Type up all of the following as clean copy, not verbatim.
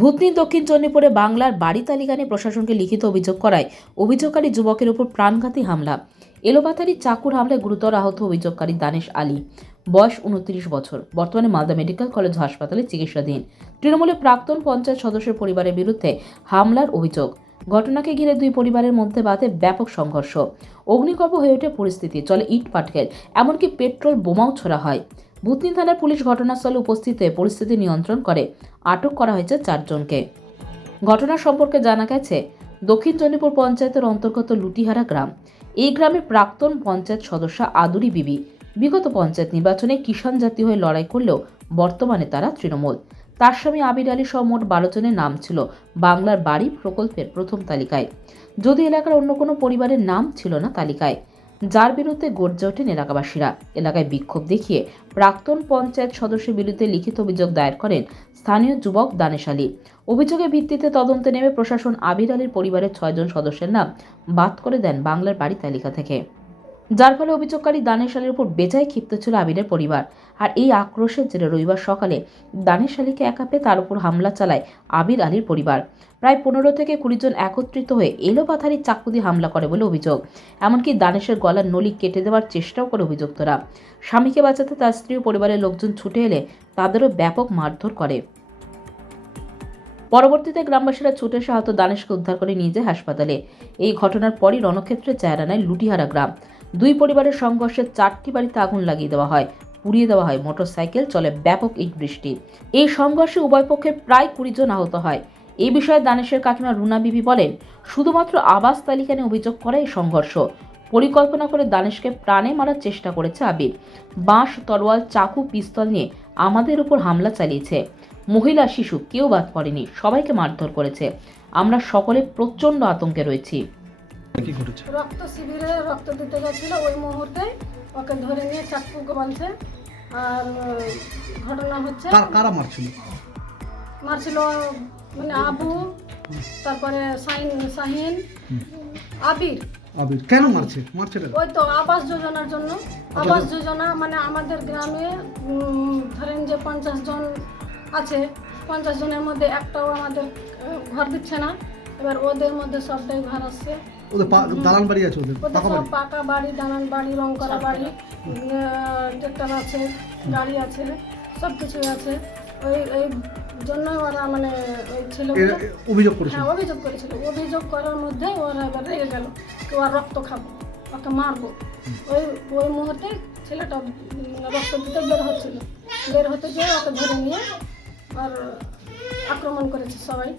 ভূতনি দক্ষিণ চণ্ডীপুরে বাংলার বাড়ি তালিকা নিয়ে প্রশাসনকে লিখিত অভিযোগ করায় অভিযোগকারী যুবকের উপর প্রাণঘাতী হামলা। এলোপাতাড়ি চাকুর হামলায় গুরুতর আহত অভিযোগকারী দানেশ আলী, বয়স 29 বছর, বর্তমানে মালদা মেডিকেল কলেজ হাসপাতালে চিকিৎসাধীন। তৃণমূলের প্রাক্তন পঞ্চায়েত সদস্যের পরিবারের বিরুদ্ধে হামলার অভিযোগ। ঘটনাকে ঘিরে দুই পরিবারের মধ্যে বাধে ব্যাপক সংঘর্ষ। অগ্নিকর্ম হয়ে ওঠে পরিস্থিতি, চলে ইট পাটকেল, এমনকি পেট্রোল বোমাও ছোড়া হয়। ভূতনি থানার পুলিশ ঘটনাস্থলে উপস্থিত হয়ে পরিস্থিতি নিয়ন্ত্রণ করে আটক করা হয়েছে 4 জনকে। ঘটনা সম্পর্কে জানা গেছে, দক্ষিণ চণ্ডীপুর পঞ্চায়েতের অন্তর্গত লুটিহারা গ্রাম। এই গ্রামের প্রাক্তন পঞ্চায়েত সদস্য আদুরি বিবি বিগত পঞ্চায়েত নির্বাচনে কিষাণ জাতি হয়ে লড়াই করলেও বর্তমানে তারা তৃণমূল। তার স্বামী আবির আলী সহ মোট 12 জনের নাম ছিল বাংলার বাড়ি প্রকল্পের প্রথম তালিকায়, যদি এলাকার অন্য কোনো পরিবারের নাম ছিল না তালিকায়, যার বিরুদ্ধে গর্জে ওঠেন এলাকাবাসীরা। এলাকায় বিক্ষোভ দেখিয়ে প্রাক্তন পঞ্চায়েত সদস্যের বিরুদ্ধে লিখিত অভিযোগ দায়ের করেন স্থানীয় যুবক দানেশ আলী। অভিযোগের ভিত্তিতে তদন্তে নেমে প্রশাসন আবির আলীর পরিবারের 6 জন সদস্যের নাম বাদ করে দেন বাংলার বাড়ি তালিকা থেকে, যার ফলে অভিযোগকারী দানেশ আলীর উপর বেজায় ক্ষিপ্ত ছিল আবিরের পরিবার। আর এই আক্রোশের জেরে রবিবার সকালে দানেশ আলীকে একা পেয়ে তার উপর হামলা চালায় আবির আলীর পরিবার। প্রায় 15 থেকে 20 জন একত্রিত হয়ে এলোপাথারি চাকু দিয়ে হামলা করে বলে অভিযোগ। এমনকি দানেশের গলার নলি কেটে দেওয়ার চেষ্টাও করে অভিযুক্তরা। স্বামীকে বাঁচাতে তার স্ত্রী ও পরিবারের লোকজন ছুটে এলে তাদেরও ব্যাপক মারধর করে। পরবর্তীতে গ্রামবাসীরা ছুটে এসে আহত দানেশকে উদ্ধার করে নিয়ে যায় হাসপাতালে। এই ঘটনার পরই রণক্ষেত্রের চেহারা নেয় লুটিহারা গ্রাম। দুই পরিবারের সংঘর্ষে 4টি বাড়িতে আগুন লাগিয়ে দেওয়া হয়, পুড়িয়ে দেওয়া হয় মোটরসাইকেল, চলে ব্যাপক ইট বৃষ্টি। এই সংঘর্ষে উভয় পক্ষের প্রায় 20 জন আহত হয়। এই বিষয়ে দানেশের কাকিমা রুনা বিবি বলেন, শুধুমাত্র আবাস তালিকা নিয়ে অভিযোগ করে এই সংঘর্ষ। পরিকল্পনা করে দানেশকে প্রাণে মারার চেষ্টা করেছে আবির। বাঁশ, তরোয়াল, চাকু, পিস্তল নিয়ে আমাদের উপর হামলা চালিয়েছে। মহিলা, শিশু কেউ বাদ পড়েনি, সবাইকে মারধর করেছে। আমরা সকলে প্রচন্ড আতঙ্কে রয়েছি। রক্ত শিবিরে রক্ত দিতে গেছিল, ওই মুহূর্তে ওকে ধরে নিয়ে চাকু বাঁধছে। আর ঘটনা হচ্ছে কারা মারছিল মানে আবু, তারপরে শাহিন, আবির। কেন মারছে? ওই তো আবাস যোজনার জন্য। আবাস যোজনা মানে আমাদের গ্রামে ধরেন যে 50 জন আছে, 50 জনের মধ্যে একটাও আমাদের ঘর দিচ্ছে না। এবার ওদের মধ্যে সবটাই ঘর আসছে, ওদের দালান বাড়ি আছে, ওদের সব পাকা বাড়ি, দালান বাড়ি, রং করা বাড়ি, ট্রাক্টর আছে, গাড়ি আছে, সব কিছুই আছে। ওই জন্য ওরা মানে ওই ছেলেগুলো অভিযোগ করেছিল। হ্যাঁ, অভিযোগ করেছিল। অভিযোগ করার মধ্যে ওরা এবার রেগে গেল, ওর রক্ত খাবো, ওকে মারবো। ওই মুহূর্তে ছেলেটা রক্ত দিতে বের হতে গিয়ে ওকে ধরে নিয়ে আর আক্রমণ করেছে সবাই।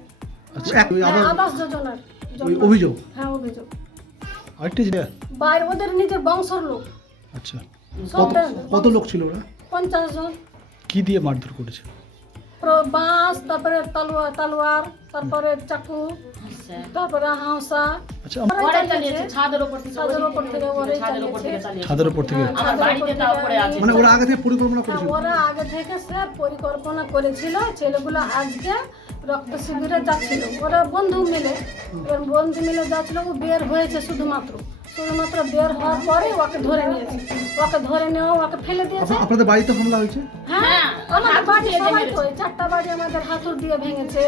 আবাস যোজনার অভিযোগ। হ্যাঁ, অভিযোগ। বাইরে ওদের নিজের বংশের লোক। আচ্ছা, কত লোক ছিল ওরা? 50 জন। কি দিয়ে মারধর করেছে? বাঁশ, তারপরে তলোয়ার, তারপরে চাকু, তারপরে হাঁসা। আচ্ছা, ছাদের উপর থেকে মানে ওরা আগে থেকে পরিকল্পনা করেছিল। ওরা আগে থেকে স্যার পরিকল্পনা করেছিল। ছেলেগুলো আজকে রক্ত শিবিরে যাচ্ছিল, ওরা বন্ধু মিলে যাচ্ছিল। ও বের হয়েছে শুধুমাত্র বের হওয়ার পরে ওকে ধরে নিয়েছে। ওকে ফেলে দিয়েছে। আপনাদের বাড়িতে হামলা হয়েছে? হ্যাঁ, আমাদের বাড়ি সবাই তো 4টা বাড়ি আমাদের হাতুড় দিয়ে ভেঙেছে,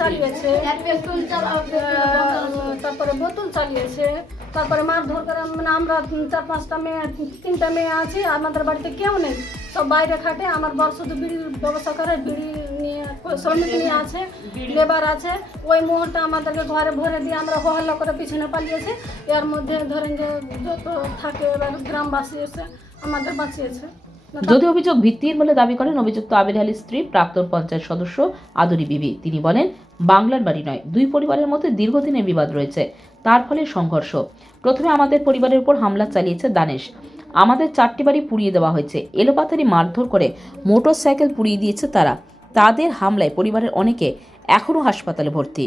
চালিয়েছে, তারপরে বোতল চালিয়েছে, তারপরে মারধর করে। মানে আমরা 4-5টা মেয়ে, 3টা মেয়ে আছি, আমাদের বাড়িতে কেউ নেই, সব বাইরে খাটে। আমার বর শুধু বিড়ির ব্যবসা করে, বিড়ি নিয়ে শ্রমিক নিয়ে আছে, লেবার আছে। ওই মুহূর্তে আমাদেরকে ঘরে ভরে দিয়ে আমরা হল্লা করে পিছনে পালিয়েছি। এর মধ্যে ধরেন যে যত থাকে এবার গ্রামবাসী এসে আমাদের বাঁচিয়েছে। যদি অভিযোগ ভিত্তিহীন বলে দাবি করেন অভিযুক্ত আবির আলীর স্ত্রী প্রাক্তন পঞ্চায়েত সদস্য আদুরি বিবি। তিনি বলেন, বাংলার বাড়ি নয়, দুই পরিবারের মধ্যে দীর্ঘদিনের বিবাদ রয়েছে, তার ফলে সংঘর্ষ। প্রথমে আমাদের পরিবারের উপর হামলা চালিয়েছে দানেশ। আমাদের 4টি বাড়ি পুড়িয়ে দেওয়া হয়েছে, এলোপাতাড়ি মারধর করে মোটরসাইকেল পুড়িয়ে দিয়েছে তারা। তাদের হামলায় পরিবারের অনেকে এখনো হাসপাতালে ভর্তি।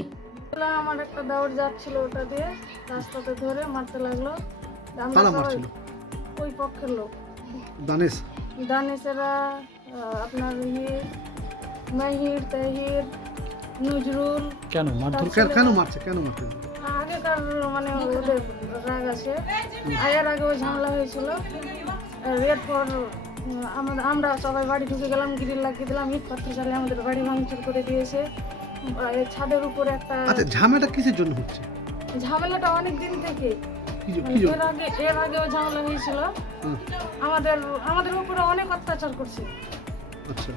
আমার একটা দৌড় যাচ্ছিল, ওটা দিয়ে রাস্তাতে ধরে মারতে লাগলো। ওই পক্ষের লোক দানেশেরা আপনার মাহির, তাহির, নজরুল। কেন মারধর? কেন মারছে? আগেকার মানে ওদের রাগ আছে। এর আগে ওই ঝামেলা হয়েছিল, এরপর আমরা সবাই বাড়ি ঢুকে গেলাম, গ্রিল লাগিয়ে দিলাম, ইট পাথর চালে আমাদের বাড়ি ভাঙচুর করে দিয়েছে। এই ছাদের উপরে একটা আচ্ছা, ঝামেলাটা কিসের জন্য হচ্ছে? ঝামেলাটা অনেক দিন থেকে, কি জন্য? এর আগেও ঝামেলা হয়েছিল। হুম, আমাদের উপরে অনেক অত্যাচার করছে, আচ্ছা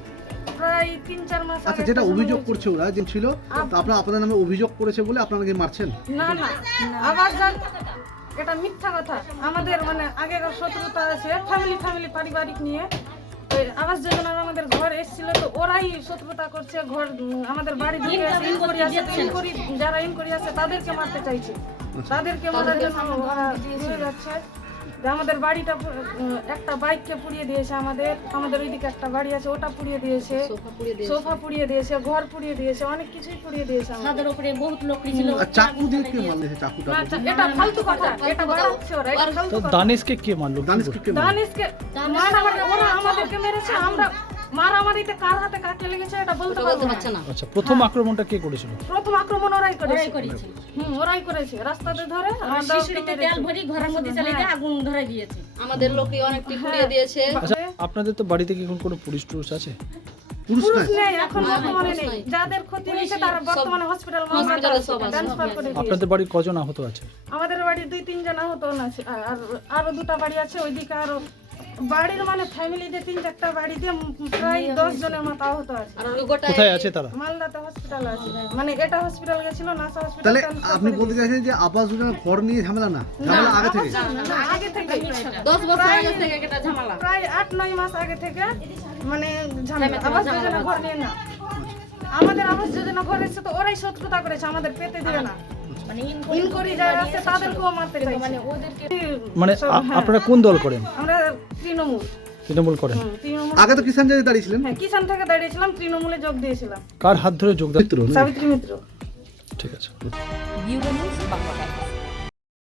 প্রায় 3-4 মাস আচ্ছা, আগে যেটা একটা অভিযোগ ঝামেলা করছে ওরা যে ছিল, তো আপনাদের নামে অভিযোগ করেছে বলে আপনারা কি মারছেন? হয়েছিল। না আবার এটা মিথ্যা কথা। আমাদের মানে আগেকার শত্রুতা আছে ফ্যামিলি পারিবারিক নিয়ে। ওই আবাস যোজনার আমাদের ঘর এসেছিল, তো ওরাই শত্রুতা করছে। ঘর আমাদের বাড়ি ঢুকে ইনকোয়ারি আছে, যারা ইনকোয়ারি আছে তাদেরকে মারতে চাইছে, তাদেরকে মারার জন্য ওরা ঘুরে যাচ্ছে। যে আমাদের বাড়িটা একটা বাইককে পুড়িয়ে দিয়েছে, আমাদের ওইদিকে একটা বাড়ি আছে ওটা পুড়িয়ে দিয়েছে, সোফা পুড়িয়ে দিয়েছে, ঘর পুড়িয়ে দিয়েছে, অনেক কিছুই পুড়িয়ে দিয়েছে আমাদের। আর চাকু দিয়ে কে মারলে? চাকুটা এটা ফালতু কথা, এটা বাড়াচ্ছে ওরা, এটা ফালতু তো কথা। দানিশকে কে মারলো? কি দানিশকে কে মারলো? দানিশকে মারামারি ওরা আমাদেরকে মেরেছে, আমরা মারামারিতে কার হাতে কাটে লেগেছে এটা বলতে পারবো না। আচ্ছা, প্রথম আক্রমণটা কে করেছিল? প্রথম আক্রমণ ওরাই করেছে। ওরাই করেছে, রাস্তাতে ধরে শিশুটিতে তেল ভরি ঘরের মধ্যে চালিয়ে দিয়ে আগুন ধরে দিয়েছে। আমাদের লোকই অনেকটি পুড়িয়ে দিয়েছে। আচ্ছা, আপনাদের তো বাড়িতে কি এখন কোনো পুলিশ টুলিশ আছে? পুরুষ পুরুষ নাই? নেই এখন, বর্তমানে নেই। যাদের ক্ষতি হয়েছে তারা বর্তমানে হসপিটালে ট্রান্সফার করে দিয়েছে। আপনাদের বাড়ির কজন আহত আছে? আমাদের বাড়ি 2-3 জন আহত আছে, আর আরো 2টা বাড়ি আছে ওইদিকে। আরো বাড়ির মানে ফ্যামিলি দিয়ে 3-4টা বাড়ি দিয়ে প্রায় 10 জনের মতো আহত আছে। আর ওই গোটা কোথায় আছে তারা? মালদাতে হসপিটাল আছে, মানে এটা হসপিটাল গেছিল, নাসা হসপিটাল। তাহলে আপনি বলতে চাইছেন যে আবাস যোজনার ঘর নিয়ে ঝামেলা না, ঝামেলা আগে থেকে? আগে থেকে 10 বছর আগে থেকে এটা ঝামেলা। প্রায় 8-9 মাস আগে থেকে মানে ঝামেলা। আবাস যোজনা ঘর নিয়ে না, আমাদের আবাস যোজনা ঘর এসে তো ওরাই শত্রুতা করেছে, আমাদের পেতে দিবে না। ইনকোয়ারি যারা আছে তাদেরকেও মারতে চাইছে, মানে ওদেরকে। মানে আপনারা কোন দল করেন? আমরা তৃণমূল। তৃণমূল করেন? তৃণমূল, আগে তো কিষান জাতি দাঁড়িয়েছিলেন। হ্যাঁ, কিষান থেকে দাঁড়িয়েছিলাম, তৃণমূলে যোগ দিয়েছিলাম। কার হাত ধরে যোগদান? মিত্র, সাবিত্রী মিত্র। ঠিক আছে। Bureau news Bangla Times.